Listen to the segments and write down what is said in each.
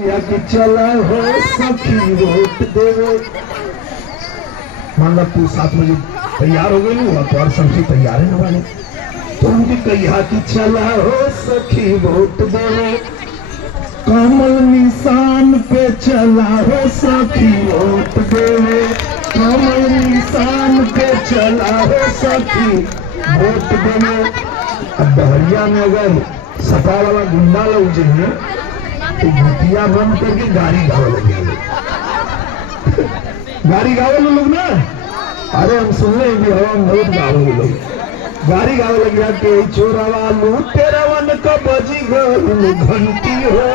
या कि चला हो सखी वोट देवे। मान लो तू 7 बजे तैयार हो गई हो तो और सबसे तैयार है वाले तुम भी कहिया कि चला हो सखी वोट देवे। कमल निशान पे चला हो सखी वोट देवे। कमल निशान पे चला हो सखी वोट देवे। अब बहरिया में अगर सपा वाला गुंडा लोग जिन्हें तो भूतिया बंद करके गाड़ी गावे लगे गाड़ी गावे लोग ना। अरे हम सुन रहे हैं हवा में बहुत गावे लोग गाड़ी गावे लग गया कि चोरावा लूटेरावन का बजी गई घंटी हो।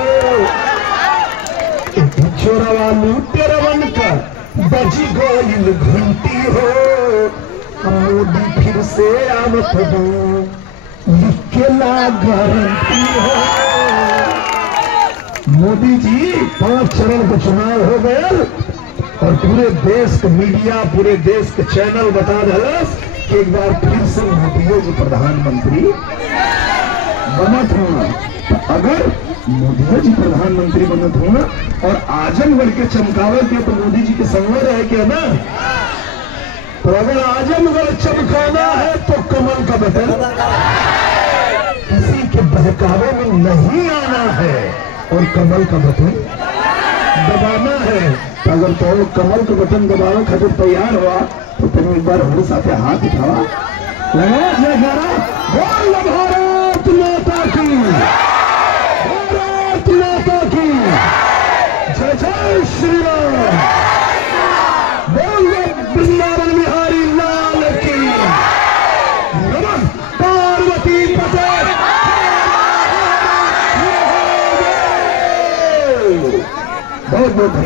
चोरावा लूटेरावन का बजी गई घंटी हो। मोदी फिर से आवत हो लिखेला गारंटी हो। मोदी जी 5 चरण का चुनाव हो गया और पूरे देश का मीडिया पूरे देश के चैनल बता दस एक बार फिर से मोदी जी प्रधानमंत्री बनत होना। तो अगर मोदी जी प्रधानमंत्री बनत होना और आजमगढ़ के चमकावे के तो मोदी जी के संग रहे क्या ना। तो अगर आजमगढ़ चमकाना है तो कमल का बटन किसी के बहकावे में नहीं आना है और कमल का बटन दबाना है। तो अगर तो कमल का बटन दबाने खातिर तैयार हुआ तो तुम एक बार हमारे साथ हाथ उठावा लगा जयकारा बोल भारत माता की। भारत माता की जय जय श्री राम। बोल वृंदावन बिहारी लाल की। नमः पार्वती पते। बहुत बहुत